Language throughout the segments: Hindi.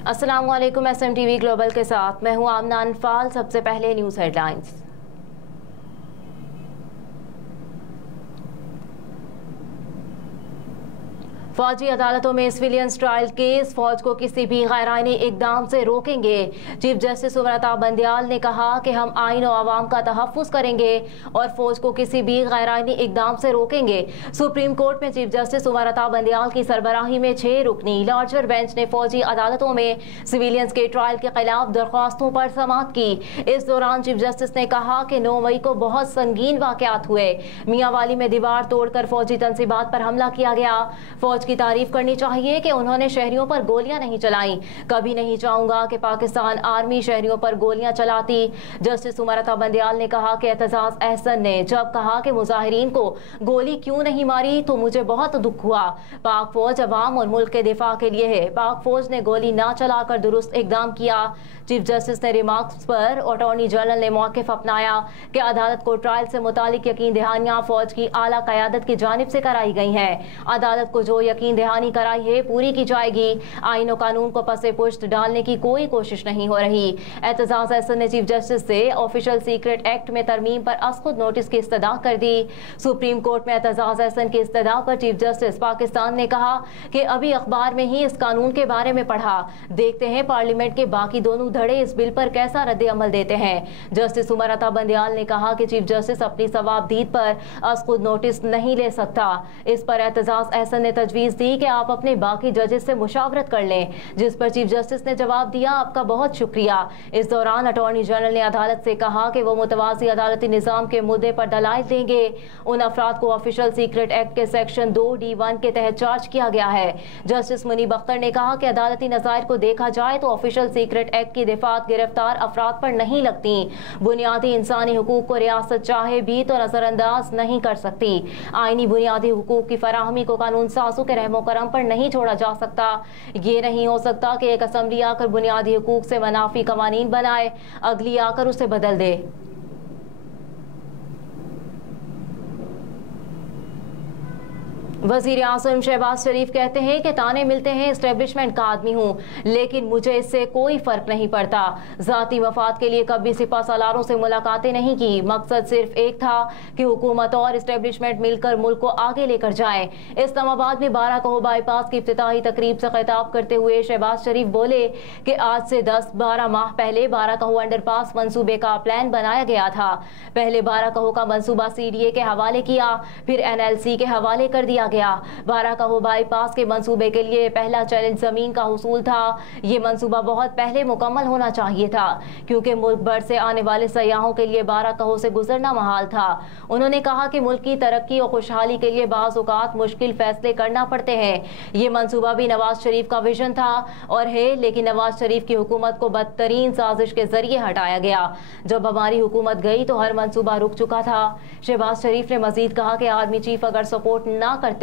अस्सलाम वालेकुम। SMTV ग्लोबल के साथ मैं हूं आमना अनफाल। सबसे पहले न्यूज़ हेडलाइंस। फौजी अदालतों में सिविलियंस ट्रायल केस फौज को किसी भी गैर-आईनी इकदाम से रोकेंगे। चीफ जस्टिस सुब्रता बंदयाल ने कहा कि हम आइन और आवाम का तहफ़्फ़ुज़ करेंगे और फौज को किसी भी गैर-आईनी इकदाम से रोकेंगे। सुप्रीम कोर्ट में चीफ जस्टिस सुब्रता बंदयाल की सरबराही में 6 रुकनी लार्जर बेंच ने फौजी अदालतों में सिविलियंस के ट्रायल के खिलाफ दरख्वास्तों पर समाअत की। इस दौरान चीफ जस्टिस ने कहा कि 9 मई को बहुत संगीन वाक़यात हुए। मियांवाली में दीवार तोड़कर फौजी तंसीबात पर हमला किया गया। फौज की तारीफ करनी चाहिए कि उन्होंने शहरियों पर गोलियां नहीं चलाई। कभी नहीं चाहूंगा कि पाकिस्तान आर्मी शहरियों पर गोलियां चलाती। जस्टिस सुब्रता बंदयाल ने कहा कि एतजाज अहसन ने जब कहा कि मुजाहिरीन को गोली क्यों नहीं मारी तो मुझे बहुत दुख हुआ। पाक फौज अवाम और मुल्क के दिफा के लिए है। पाक फौज ने गोली ना चलाकर दुरुस्त इकदाम किया। चीफ जस्टिस ने रिमार्क्स पर अटॉर्नी जनरल ने मौक़िफ़ अपनाया कि अदालत को ट्रायल से मुतालिक यकीन दहानियां फौज की आला क़यादत की जानिब से कराई गई हैं। अदालत को जो यकीन दहानी कराई है पूरी की जाएगी। आइन और कानून को पसे पुश्त डालने की कोई कोशिश नहीं हो रही। एतजाज अहसन ने चीफ जस्टिस से ऑफिशियल सीक्रेट एक्ट में तरमीम पर असखुद नोटिस की इस्तदा कर दी। सुप्रीम कोर्ट में एतजाज अहसन की इस्तदा पर चीफ जस्टिस पाकिस्तान ने कहा कि अभी अखबार में ही इस कानून के बारे में पढ़ा, देखते हैं पार्लियामेंट के बाकी दोनों धड़े इस बिल पर कैसा रद्द अमल देते हैं। जस्टिस सुब्रता बंदयाल ने कहा कि चीफ जस्टिस अपनी सवाबदीद पर असखुद नोटिस नहीं ले सकता। इस पर एतजाज अहसन ने तजवीज़ दी कि आप अपने बाकी जजेस से मुशावरत कर लें, जिस पर चीफ जस्टिस ने जवाब दिया, आपका बहुत शुक्रिया। इस दौरान अटॉर्नी जनरल ने अदालत से कहा कि वो मुतवाज़ी अदालती निज़ाम के मुद्दे पर दलाइल देंगे। उन अफराद को ऑफिशियल सीक्रेट एक्ट के सेक्शन 2D1 के तहत चार्ज किया गया है। जस्टिस मुनीब अख्तर ने कहा कि अदालती नज़ायर को देखा जाए तो ऑफिशियल सीक्रेट एक्ट की दिफात गिरफ्तार अफराद पर नहीं लगती। बुनियादी इंसानी हुकूक को रियासत चाहे भी तो नजरअंदाज नहीं कर सकती। आईनी बुनियादी हुकूक की फराहमी को कानून साजों के रहमो करम पर नहीं छोड़ा जा सकता। ये नहीं हो सकता कि एक असम्बली आकर बुनियादी हुकूक से मनाफी कवानीन बनाए, अगली आकर उसे बदल दे। वज़ीर आज़म शहबाज शरीफ कहते हैं कि ताने मिलते हैं, इस्टेब्लिशमेंट का आदमी हूँ, लेकिन मुझे इससे कोई फ़र्क नहीं पड़ता। ज़ाती मफाद के लिए कभी सिपा सालारों से मुलाकातें नहीं की। मकसद सिर्फ एक था कि हुकूमत और इस्टेब्लिशमेंट मिलकर मुल्क को आगे लेकर जाएं। इस्लामाबाद में 12 कहो बाईपास की इफ्तिताही तकरीब से खिताब करते हुए शहबाज शरीफ बोले कि आज से 10-12 माह पहले 12 कहो अंडरपास मनसूबे का प्लान बनाया गया था। पहले 12 कहो का मनसूबा CDA के हवाले किया, फिर NLC के हवाले कर दिया गया। 12 कहो बाईपास के मंसूबे के लिए पहला चैलेंज जमीन का हुसूल था। ये मंसूबा बहुत पहले मुकम्मल होना चाहिए था, क्योंकि मुल्क भर से आने वाले सयाहों के लिए 12 कहो से गुजरना महाल था। उन्होंने कहा कि मुल्क की तरक्की और खुशहाली के लिए बाज़ औक़ात मुश्किल फैसले करना पड़ते हैं। ये मंसूबा भी नवाज शरीफ का विजन था और है, लेकिन नवाज शरीफ की हुकूमत को बदतरीन साजिश के जरिए हटाया गया। जब हमारी हुकूमत गई तो हर मंसूबा रुक चुका था। शहबाज शरीफ ने मजीद कहा कि आर्मी चीफ अगर सपोर्ट ना करते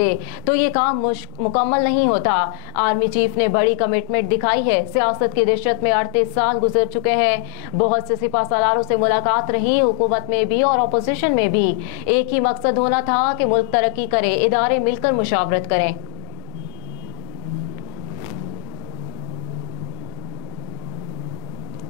तो ये काम मुकम्मल नहीं होता। आर्मी चीफ ने बड़ी कमिटमेंट दिखाई है। सियासत की दिशत में 38 साल गुजर चुके हैं। बहुत से सिपा सालारों से मुलाकात रही, हुकूमत में भी और अपोजिशन में भी। एक ही मकसद होना था कि मुल्क तरक्की करे, इदारे मिलकर मुशावरत करें।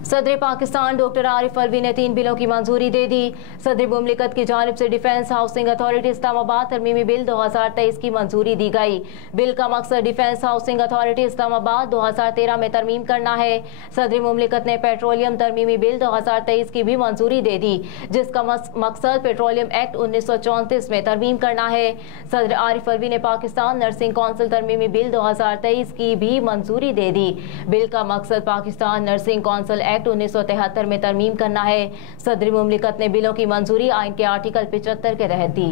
सदर पाकिस्तान डॉक्टर आरिफ अलवी ने 3 बिलों की मंजूरी दे दी। सदर मुमलिकत की जानिब से डिफेंस हाउसिंग अथॉरिटी इस्लामाबाद तरमीमी बिल 2023 की मंजूरी दी गई। बिल का मकसद डिफेंस हाउसिंग अथॉरिटी इस्लामाबाद 2013 में तरमीम करना है। सदर मुमलिकत ने पेट्रोलियम तरमीमी बिल 2023 की भी मंजूरी दे दी, जिसका मकसद पेट्रोलियम एक्ट 1934 में तरमीम करना है। सदर आरिफ अलवी ने पाकिस्तान नर्सिंग कौंसिल तरमीमी बिल 2023 की भी मंजूरी दे दी। बिल का मकसद पाकिस्तान नर्सिंग कौंसिल एक्ट 1973 में तरमीम करना है। सदर मुमलिकत ने बिलों की मंजूरी आइन के आर्टिकल 75 के तहत दी।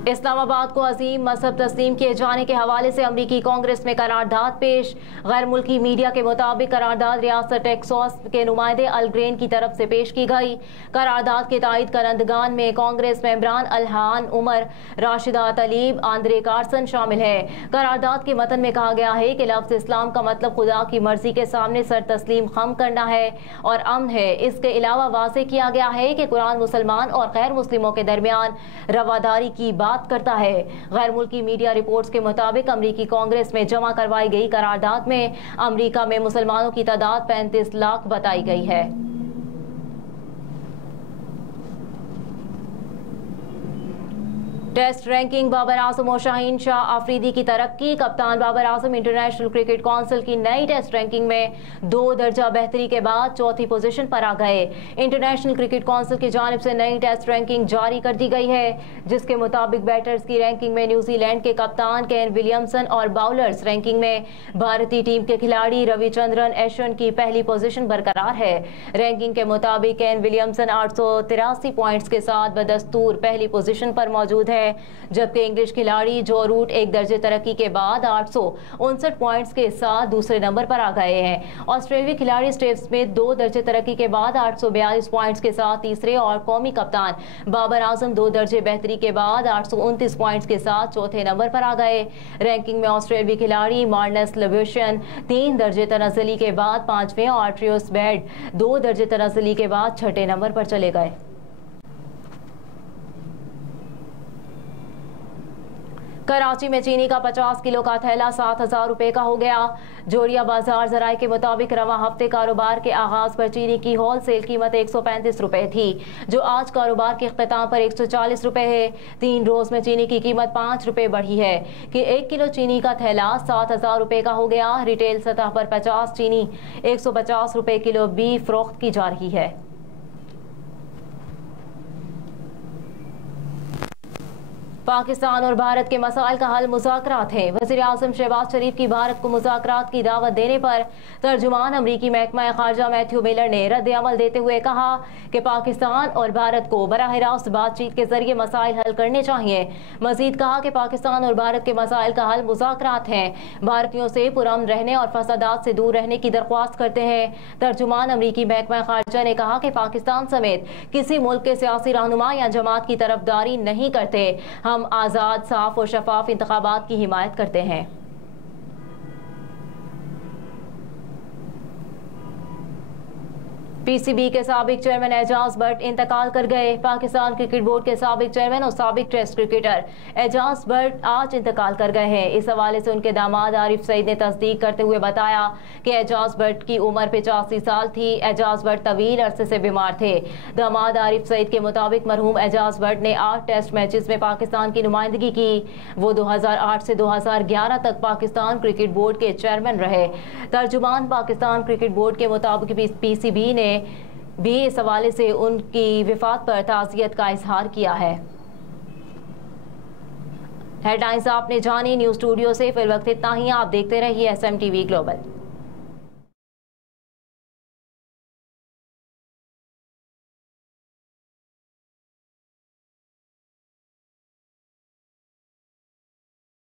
इस्लामाबाद को अजीम मजहब तस्लीम किए जाने के हवाले से अमरीकी कांग्रेस में करारदाद पेश। गैर मुल्की मीडिया के मुताबिक करारदाद रियासत टेक्सास के नुमाइंदे अल ग्रेन की तरफ से पेश की गई। करारदाद के तायद करंदगान में कांग्रेस मेंबरान अलहान उमर, राशिदा तलीब, आंद्रे कार्सन शामिल है। करारदाद के मतन में कहा गया है कि लफ्ज़ इस्लाम का मतलब खुदा की मर्जी के सामने सर तस्लीम खम करना है और अमन है। इसके अलावा वाज़ेह किया गया है कि कुरान मुसलमान और गैर मुस्लिमों के दरमियान रवादारी की बात करता है। गैर मुल्की मीडिया रिपोर्ट्स के मुताबिक अमरीकी कांग्रेस में जमा करवाई गई करारदाद में अमरीका में मुसलमानों की तादाद 35 लाख बताई गई है। टेस्ट रैंकिंग बाबर आजम और शाहीन शाह आफरीदी की तरक्की। कप्तान Babar Azam international cricket council की नई टेस्ट रैंकिंग में 2 दर्जा बेहतरी के बाद चौथी पोजीशन पर आ गए। इंटरनेशनल क्रिकेट काउंसिल की जानिब से नई टेस्ट रैंकिंग जारी कर दी गई है, जिसके मुताबिक बैटर्स की रैंकिंग में न्यूजीलैंड के कप्तान केन विलियमसन और बाउलर्स रैंकिंग में भारतीय टीम के खिलाड़ी रविचंद्रन अश्विन की पहली पोजीशन बरकरार है। रैंकिंग के मुताबिक केन विलियमसन 883 पॉइंट्स के साथ बदस्तूर पहली पोजीशन पर मौजूद है, जबकि इंग्लिश खिलाड़ी जो रूट एक दर्जे तरक्की के बाद 859 पॉइंट्स के साथ दूसरे नंबर पर आ गए हैं। ऑस्ट्रेलियाई खिलाड़ी स्टीव स्मिथ 2 दर्जे तरक्की के बाद 842 पॉइंट्स के साथ तीसरे और कौमी कप्तान बाबर आजम 2 दर्जे बेहतरी के बाद 829 पॉइंट्स के साथ चौथे नंबर पर आ गए। रैंकिंग में ऑस्ट्रेलियाई खिलाड़ी मार्नस लब्यूशन 3 दर्जे तनाज़ुली के बाद 5वें और ट्रियोस बेड 2 दर्जे तनाज़ुली के बाद 6ठे नंबर पर चले गए। कराची में चीनी का 50 किलो का थैला 7,000 रुपए का हो गया। जोड़िया बाजार जराये के मुताबिक रवा हफ्ते कारोबार के आगाज पर चीनी की होल सेल कीमत 135 रुपए थी, जो आज कारोबार के इख्तिताम पर 140 रुपए है। 3 रोज में चीनी की कीमत 5 रुपए बढ़ी है कि 1 किलो चीनी का थैला 7,000 रुपए का हो गया। रिटेल सतह पर 50 चीनी 150 रुपए किलो भी फरोख्त की जा रही है। पाकिस्तान और भारत के मसाइल का हल मुज़ाकरात है। वज़ीर आज़म शहबाज शरीफ की भारत को मुज़ाकरात की दावत देने पर तर्जुमान अमरीकी महकमा ख़ारजा मैथ्यू मिलर ने रद्द अमल देते हुए कहा कि पाकिस्तान और भारत को बराह रास्त बातचीत के जरिए मसाइल हल करने चाहिए। मजीद कहा कि पाकिस्तान और भारत के मसाइल का हल मुज़ाकरात हैं। भारतीयों से पुरअमन रहने और फसादात से दूर रहने की दरख्वास्त करते हैं। तर्जुमान अमरीकी महकमा ख़ारजा ने कहा कि पाकिस्तान समेत किसी मुल्क के सियासी रहनुमा या जमात की तरफदारी नहीं करते। हम आज़ाद, साफ और शफाफ इंतखाबात की हिमायत करते हैं। पीसीबी के साबिक चेयरमैन एजाज भट्ट इंतकाल कर गए। पाकिस्तान क्रिकेट बोर्ड के साबिक चेयरमैन और साबिक टेस्ट क्रिकेटर एजाज भट्ट आज इंतकाल कर गए हैं। इस हवाले से उनके दामाद आरिफ सईद ने तस्दीक करते हुए बताया कि एजाज भट्ट की उम्र 85 साल थी। एजाज भट्ट तवील अरसे से बीमार थे। दामाद आरिफ सईद के मुताबिक मरहूम एजाज भट्ट ने 8 टेस्ट मैचेस में पाकिस्तान की नुमाइंदगी की। वो 2008 से 2011 तक पाकिस्तान क्रिकेट बोर्ड के चेयरमैन रहे। तर्जुमान पाकिस्तान क्रिकेट बोर्ड के मुताबिक पीसीबी ने भी इस हवाले से उनकी विफात पर ताज़ियत का इजहार किया है। हेडलाइंस आपने जानी। न्यूज़ स्टूडियो से फिर वक्त इतना ही। आप देखते रहिए SMTV ग्लोबल।